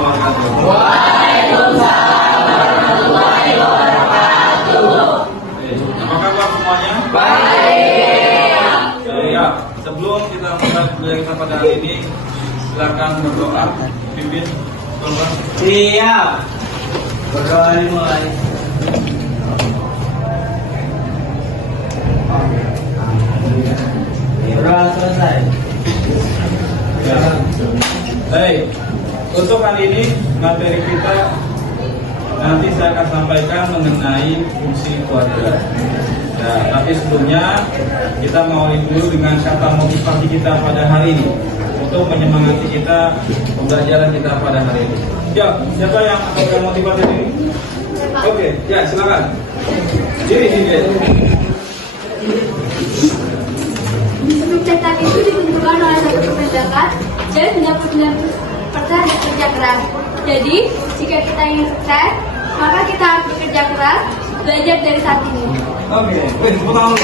Waalaikumsalam warahmatullahi wabarakatuh. Apa kabar semuanya? Baik. Ya, sebelum kita mulai belajar kita pada hari ini, silakan berdoa. Pimpin, berdoa. Siap. Berdoa dimulai. Berdoa selesai. Ya. Baik. Untuk hari ini materi kita nanti saya akan sampaikan mengenai fungsi kuadrat. Ya, tapi sebelumnya kita mau dulu dengan kata motivasi kita pada hari ini untuk menyemangati kita pembelajaran kita pada hari ini. Ya, siapa yang akan motivasi ini? Oke, ya silakan. Sini. Pencetak itu ditentukan oleh satu kebijakan dan 99% bekerja keras. Jadi, jika kita ingin sukses, maka kita harus bekerja keras, belajar dari saat ini. Oke, tepuk tangan.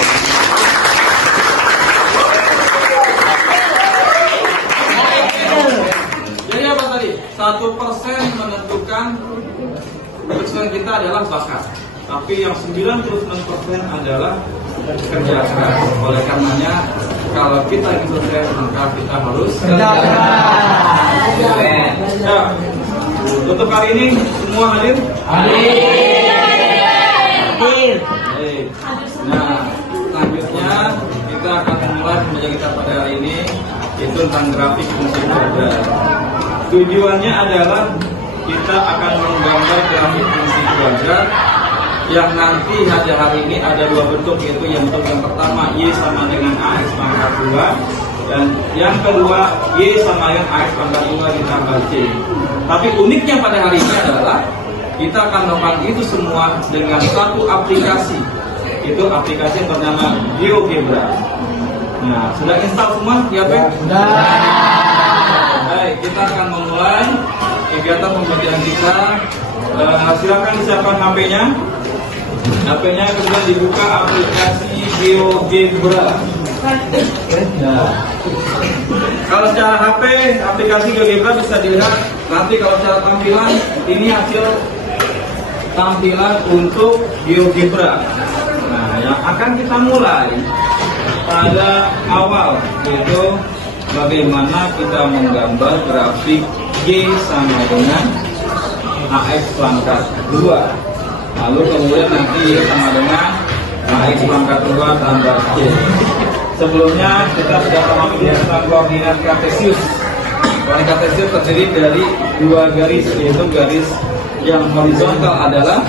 Jadi apa tadi? 1% menentukan kesuksesan kita adalah bakat. Tapi yang 99% adalah kerja keras. Oleh karenanya, kalau kita ingin sukses, maka kita harus Kerja keras. Ya. Untuk hari ini semua hadir? Hadir. Baik. Nah, selanjutnya kita akan memulai pembelajaran kita pada hari ini, yaitu tentang grafik fungsi kuadrat. Tujuannya adalah kita akan menggambar grafik fungsi kuadrat yang nanti pada hari ini ada dua bentuk, yaitu yang bentuk yang pertama Y sama dengan AX pangkat 2, dan yang kedua Y sama dengan AX pangkat 2 ditambah C. Tapi uniknya pada hari ini adalah kita akan melakukan itu semua dengan satu aplikasi, itu aplikasi yang bernama GeoGebra. Nah, sudah install semua di HP? Sudah. Baik, kita akan memulai kegiatan pembelajaran kita. Silakan disiapkan HP-nya. HP-nya kemudian dibuka aplikasi GeoGebra. Nah, kalau secara HP, aplikasi GeoGebra bisa dilihat. Nanti kalau secara tampilan, ini hasil tampilan untuk GeoGebra. Nah, yang akan kita mulai pada awal yaitu bagaimana kita menggambar grafik Y sama dengan AX pangkat 2. Lalu kemudian nanti Y sama dengan AX pangkat 2 tambah C. Sebelumnya kita sudah pahami tentang koordinat kartesius. Koordinat kartesius terdiri dari dua garis, yaitu garis yang horizontal adalah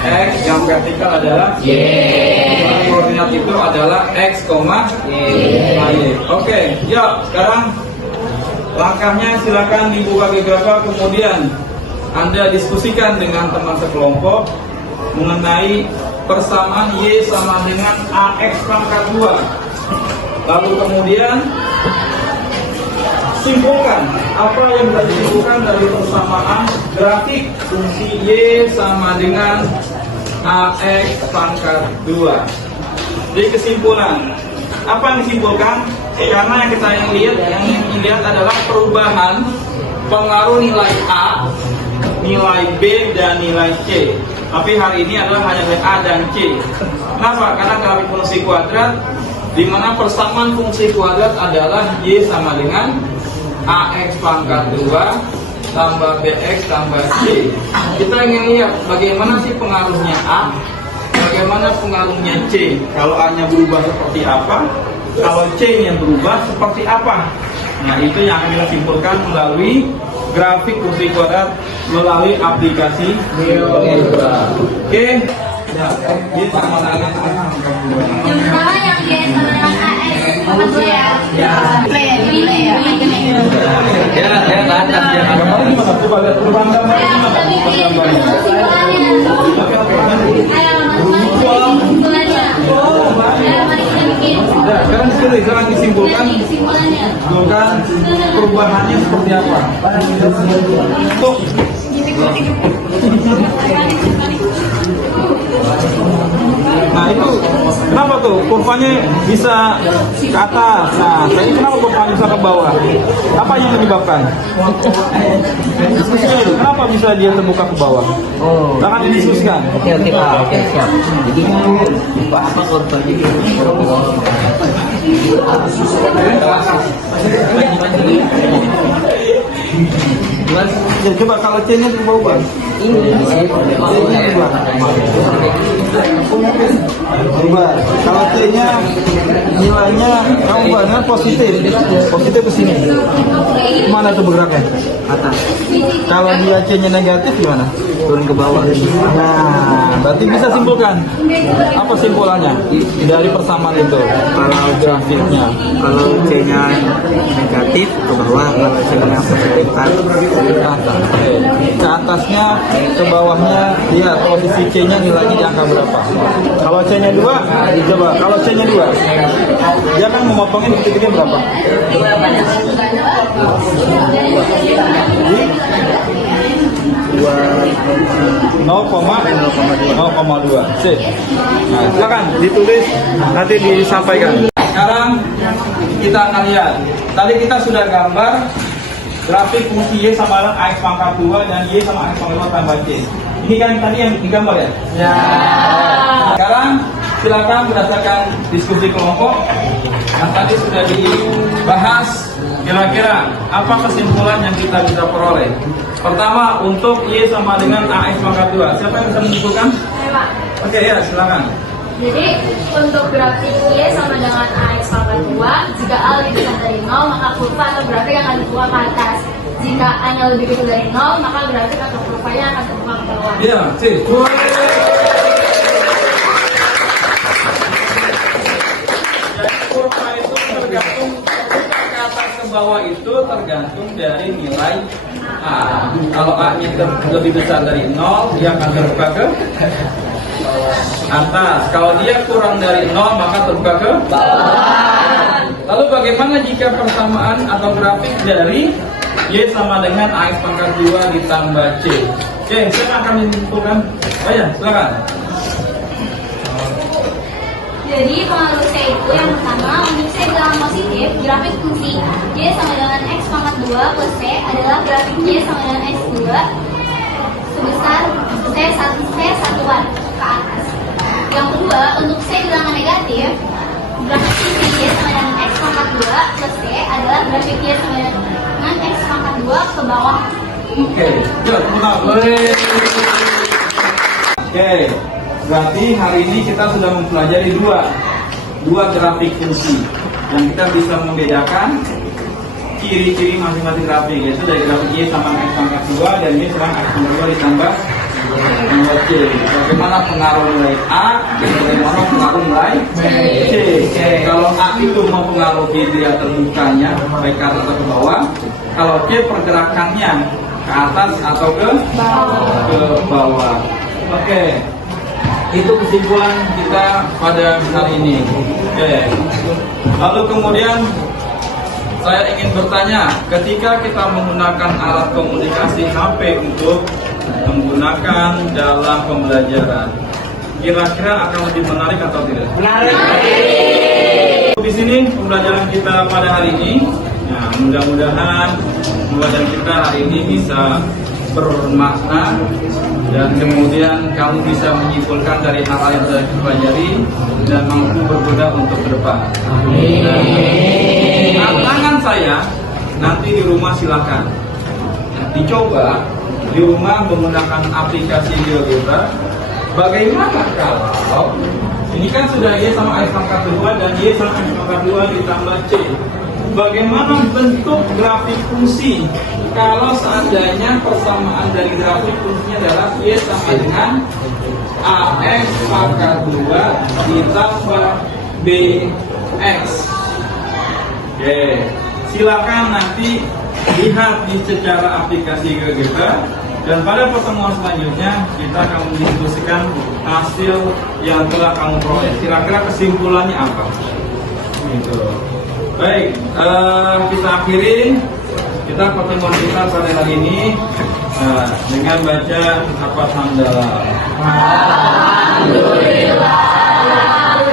X, yang vertikal adalah Y. Koordinat itu adalah X, Y. Oke, ya sekarang langkahnya silakan dibuka GeoGebra, kemudian Anda diskusikan dengan teman sekelompok mengenai persamaan Y sama dengan AX pangkat 2. Lalu kemudian simpulkan apa yang bisa disimpulkan dari persamaan grafik fungsi Y sama dengan AX pangkat 2. Jadi kesimpulan, apa yang disimpulkan? Karena yang kita lihat adalah perubahan pengaruh nilai A, nilai B, dan nilai C. Tapi hari ini adalah hanya A dan C. Kenapa? Karena grafik fungsi kuadrat di mana persamaan fungsi kuadrat adalah Y sama dengan AX pangkat 2 tambah BX tambah C. Kita ingin lihat bagaimana sih pengaruhnya A, bagaimana pengaruhnya C. Kalau A-nya berubah seperti apa, kalau C-nya berubah seperti apa. Nah, itu yang akan kita simpulkan melalui grafik fungsi kuadrat melalui aplikasi GeoGebra. Oke. Ya, Y sama dengan AX pangkat 2. Yang pertama yang Y sama dengan AX pangkat 2 ya. Ya. Play ya. Ya, lantas ya. Gambarnya gimana? Coba lihat perubahan gambarnya Ayo gimana? kita bikin Gambarnya. kesimpulannya. Ayo masing-masing kesimpulannya. Ayo mari kita bikin. Ya, sekarang silakan disimpulkan. Kesimpulannya. Simpulkan perubahannya seperti apa? Untuk Nah itu kenapa tuh kurvanya bisa ke atas? Nah ini kenapa kurvanya bisa ke bawah? Apa yang menyebabkan? Diskusinya itu kenapa bisa dia terbuka ke bawah? Oh. Akan didiskusikan. Oke Pak, oke siap. Jadi apa korbannya? Ya, coba kalau C-nya ke bawah, Bang. Coba kalau C-nya nilainya kamu banget positif ke sini. Mana tuh bergeraknya? Atas. Kalau dia C-nya negatif gimana? Turun ke bawah. Nah, berarti bisa simpulkan. Apa simpulannya dari persamaan itu? Kalau grafiknya, Kalau C-nya negatif ke bawah, kalau C-nya positif ke atas. ke atasnya, ke bawahnya, lihat posisi C-nya nilainya di angka berapa. Kalau C-nya 2, coba kalau C-nya 2, dia kan memotongnya di titiknya berapa? Di 0,2 C. Nah, silakan ditulis, nanti disampaikan. Sekarang kita akan lihat. Tadi kita sudah gambar grafik fungsi Y sama dengan X pangkat 2 dan Y sama X pangkat 2 tambah C. Ini kan tadi yang digambar ya? Ya. Sekarang silakan berdasarkan diskusi kelompok yang tadi sudah dibahas, kira-kira apa kesimpulan yang kita bisa peroleh? Pertama, untuk Y sama dengan AX pangkat 2. Siapa yang bisa menentukan? Saya, Pak. Oke, ya silakan. Jadi untuk grafik Y sama dengan AX pangkat 2, jika A lebih besar dari 0, maka kurva atau grafik akan dibuka ke atas. Jika A-nya lebih kecil dari 0, maka grafik atau kurvanya akan terbuka ke bawah. Iya, C. Kurva itu tergantung, terbuka ke atas ke bawah itu tergantung dari nilai A. Kalau A-nya lebih besar dari 0, dia akan terbuka ke atas. Kalau dia kurang dari 0, maka terbuka ke bawah. Lalu bagaimana jika persamaan atau grafik dari Y sama dengan AX pangkat 2 ditambah C? Oke, saya akan menentukan. Oh ya, silakan. Jadi pengaruh C itu yang pertama, untuk C dalam positif, grafik fungsi Y sama dengan X pangkat 2 plus C adalah grafik Y sama dengan X2 sebesar C1-an ke atas. Yang kedua, untuk C bilangan negatif, grafik fungsi Y sama dengan X pangkat 2 plus C adalah grafik Y sama dengan X pangkat 2 ke bawah. Oke, yuk, Oke, berarti hari ini kita sudah mempelajari dua grafik fungsi dan kita bisa membedakan ciri-ciri masing-masing grafik, yaitu dari grafik Y sama X pangkat 2 dan Y sama X pangkat 2 ditambah C. Bagaimana pengaruh nilai A, bagaimana pengaruh nilai C. Kalau A itu mempengaruhi dia terbukanya baik ke atas atau ke bawah, kalau C pergerakannya ke atas atau ke bawah. Oke, itu kesimpulan kita pada hari ini. Oke. Lalu kemudian saya ingin bertanya, ketika kita menggunakan alat komunikasi HP untuk menggunakan dalam pembelajaran, kira-kira akan lebih menarik atau tidak? Menarik. Di sini pembelajaran kita pada hari ini. Nah, mudah-mudahan pembelajaran kita hari ini bisa bermakna dan kemudian kamu bisa menyimpulkan dari hal-hal yang sudah dipelajari dan mampu berguna untuk ke depan. Tantangan saya nanti di rumah silakan dicoba di rumah menggunakan aplikasi GeoGebra. Bagaimana kalau ini kan sudah Y sama X pangkat 2 dan Y sama X pangkat 2 ditambah C. Bagaimana bentuk grafik fungsi kalau seandainya persamaan dari grafik fungsinya adalah Y sama dengan AX pangkat 2 ditambah BX. Oke, silakan nanti lihat di secara aplikasi GeoGebra dan pada pertemuan selanjutnya kita akan mendiskusikan hasil yang telah kamu peroleh. Kira-kira kesimpulannya apa? Gitu. Baik, kita akhiri pertemuan kita pada hari ini dengan baca lafaz hamdalah. Alhamdulillah.